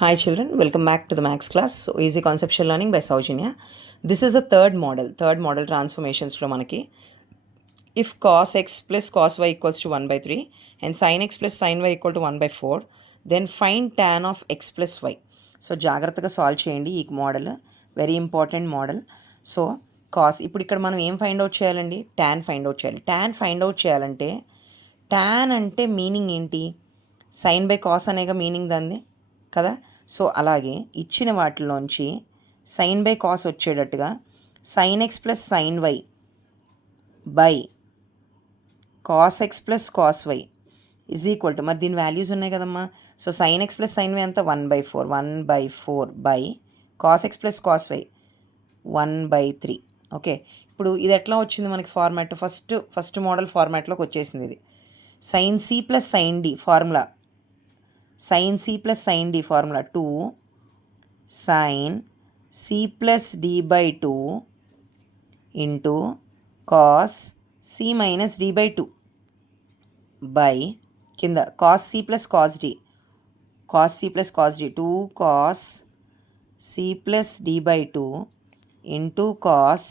Hi children, welcome back to the Max class. So easy conceptual learning by Saujanya. This is the third model transformations లో మనకి if cos x plus cos y equals to 1 by 3 and sin x plus sin y equal to 1 by 4, then find tan of x plus y. So జాగ్రత్తగా solve చేయండి ఈ model, very important model. So cos ఇప్పుడు ఇక్కడ మనం ఏం find out చేయాలండి? Tan find out చేయాలి. Tan find out చేయాలంటే ట్యాన్ అంటే మీనింగ్ ఏంటి? సైన్ బై కాస్ అనేగా మీనింగ్ దాన్ని కదా. సో అలాగే ఇచ్చిన వాటిలోంచి సైన్ బై కాస్ వచ్చేటట్టుగా sine x plus sine y by cos x plus cos y is equal to, మరి దీని వాల్యూస్ ఉన్నాయి కదమ్మా. So sign x plus sine y అంతా 1/4 by cos x plus cos y 1/3. Okay, ఇప్పుడు ఇది ఎట్లా వచ్చింది మనకి ఫార్మాట్? ఫస్ట్ మోడల్ ఫార్మాట్లోకి వచ్చేసింది ఇది. Sine C plus sine D formula, sin c plus sin d formula 2 sin c plus d by 2 into cos c minus d by 2 by కింద cos c plus cos d 2 cos c plus d by 2 into cos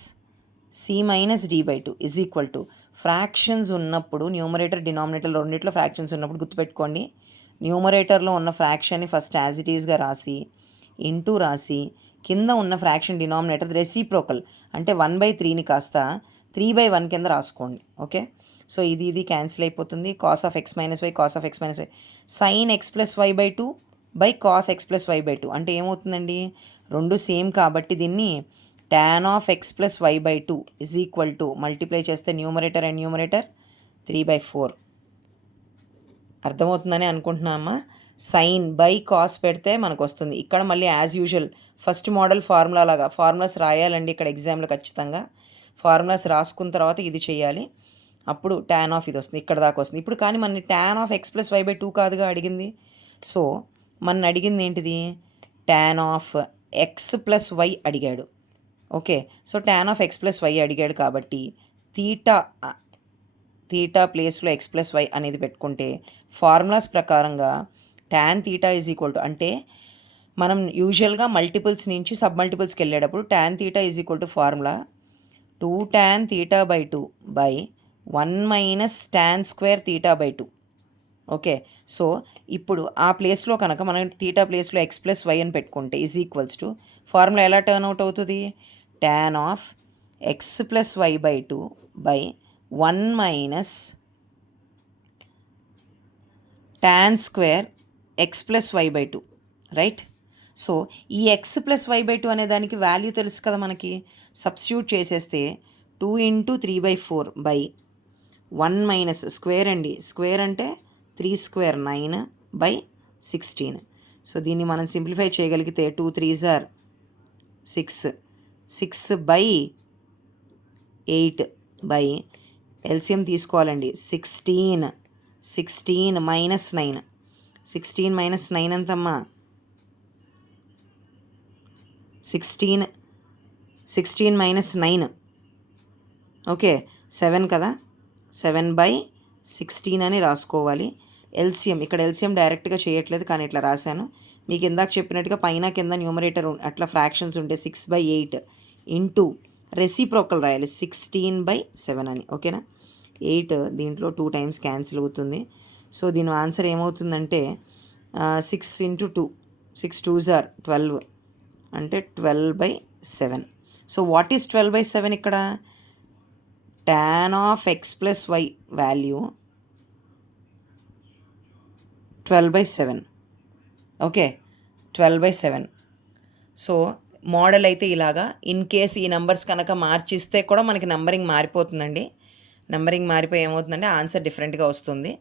c minus d by 2 is equal to, fractions ఉన్నప్పుడు numerator denominator రెండిట్లో fractions ఉన్నప్పుడు గుర్తుపెట్టుకోండి, న్యూమరేటర్లో ఉన్న ఫ్రాక్షన్ని first as it ఈస్గా రాసి into రాసి కింద ఉన్న ఫ్రాక్షన్ డినామినేటర్ రెసిప్రోకల్ అంటే 1/3ని కాస్త 3/1 కింద రాసుకోండి. ఓకే, సో ఇది క్యాన్సిల్ అయిపోతుంది. Cos of x minus y sine x plus y by 2 by cos x plus y by 2 అంటే ఏమవుతుందండి? రెండు సేమ్ కాబట్టి దీన్ని tan of x plus y by 2 is equal to, multiply చేస్తే న్యూమరేటర్ అండ్ న్యూమరేటర్ 3/4. అర్థమవుతుందని అనుకుంటున్నామా? Sign by cos పెడితే మనకు వస్తుంది. ఇక్కడ మళ్ళీ as usual first model formula లాగా ఫార్ములాస్ రాయాలండి ఇక్కడ ఎగ్జామ్లో. ఖచ్చితంగా ఫార్ములాస్ రాసుకున్న తర్వాత ఇది చేయాలి, అప్పుడు ట్యాన్ ఆఫ్ ఇది వస్తుంది, ఇక్కడ దాకా వస్తుంది. ఇప్పుడు కానీ మన tan of x plus y by 2 కాదుగా అడిగింది. సో మన అడిగింది ఏంటిది? Tan of x plus y అడిగాడు. Okay, so tan of x plus y అడిగాడు కాబట్టి థీటా ప్లేస్లో ఎక్స్ ప్లస్ వై అనేది పెట్టుకుంటే ఫార్ములాస్ ప్రకారంగా tan theta is equal to, అంటే మనం యూజువల్గా మల్టిపుల్స్ నుంచి సబ్ మల్టిపుల్స్కి వెళ్ళేటప్పుడు tan theta is equal to formula 2 tan theta by 2 by 1 minus tan square theta by 2. Okay, so ఇప్పుడు ఆ ప్లేస్లో కనుక మనం థీటా ప్లేస్లో ఎక్స్ ప్లస్ వై అని పెట్టుకుంటే ఈజ్ ఈక్వల్స్ టు ఫార్ములా ఎలా టర్న్ అవుట్ అవుతుంది? Tan of x plus y by 2 by 1 minus tan square x plus y by 2, right? So ఈ ఎక్స్ ప్లస్ వై బై 2 అనే దానికి వాల్యూ తెలుసు కదా మనకి. సబ్స్టిట్యూట్ చేసేస్తే 2 × 3/4 బై 1 మైనస్ స్క్వేర్ అండి, స్క్వేర్ అంటే 3 స్క్వేర్ 9 బై 16. సో దీన్ని మనం సింప్లిఫై చేయగలిగితే 2 3s are 6 by 8 by LCM తీసుకోవాలండి 16 మైనస్ 9, 16 మైనస్ 9 ఎంతమ్మా? 16 మైనస్ 9, ఓకే 7 కదా, 7/16 అని రాసుకోవాలి. ఎల్సిఎం ఇక్కడ ఎల్సిఎం డైరెక్ట్గా చేయట్లేదు కానీ ఇట్లా రాశాను. మీకు ఇందాక చెప్పినట్టుగా పైన కింద న్యూమరేటర్ అట్లా ఫ్రాక్షన్స్ ఉంటే 6/8 ఇంటూ రెసిప్రోకల్ రాయాలి 16/7 అని. ఓకేనా, 8 దీంట్లో 2 టైమ్స్ క్యాన్సిల్ అవుతుంది. సో దీని ఆన్సర్ ఏమవుతుందంటే 6 × 2, 6 2s are 12 అంటే 12/7. So what is 12/7? ఇక్కడ tan of x plus y value 12/7. Okay, 12/7. So model అయితే ఇలాగా. ఇన్ కేస్ ఈ నెంబర్స్ కనుక మార్చిస్తే కూడా మనకి నెంబరింగ్ మారిపోతుందండి. నెంబరింగ్ మారిపోయి ఏమవుతుందంటే ఆన్సర్ డిఫరెంట్గా వస్తుంది.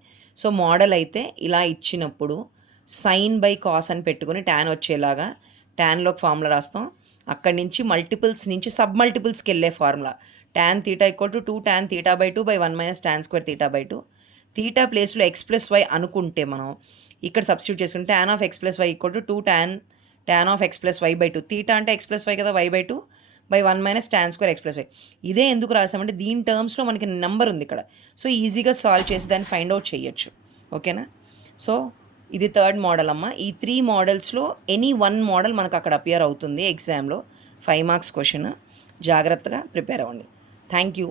సో మోడల్ అయితే ఇలా ఇచ్చినప్పుడు సైన్ బై కాస్ అని పెట్టుకుని ట్యాన్ వచ్చేలాగా ట్యాన్లోకి ఫార్ములా రాస్తాం. అక్కడి నుంచి మల్టిపుల్స్ నుంచి సబ్ మల్టిపుల్స్కి వెళ్ళే formula tan theta equal to 2 tan theta by 2 by 1 minus tan square theta by 2. Theta ప్లేస్లో ఎక్స్ ప్లస్ వై అనుకుంటే మనం ఇక్కడ సబ్స్టిట్యూట్ చేసుకుంటే tan of x plus y equal to 2 tan of x plus y by 2. Theta అంటే x plus y కదా, y by 2 by 1 minus tan square x plus y. ఇదే ఎందుకు రాసామంటే దీని టర్మ్స్లో మనకి నెంబర్ ఉంది ఇక్కడ, సో ఈజీగా సాల్వ్ చేసి దాన్ని ఫైండ్ అవుట్ చేయొచ్చు. ఓకేనా, సో ఇది థర్డ్ మోడల్ అమ్మ. ఈ 3 మోడల్స్లో ఎనీ 1 మోడల్ మనకు అక్కడ అపియర్ అవుతుంది ఎగ్జామ్లో. 5 మార్క్స్ క్వశ్చన్. జాగ్రత్తగా ప్రిపేర్ అవ్వండి. Thank you.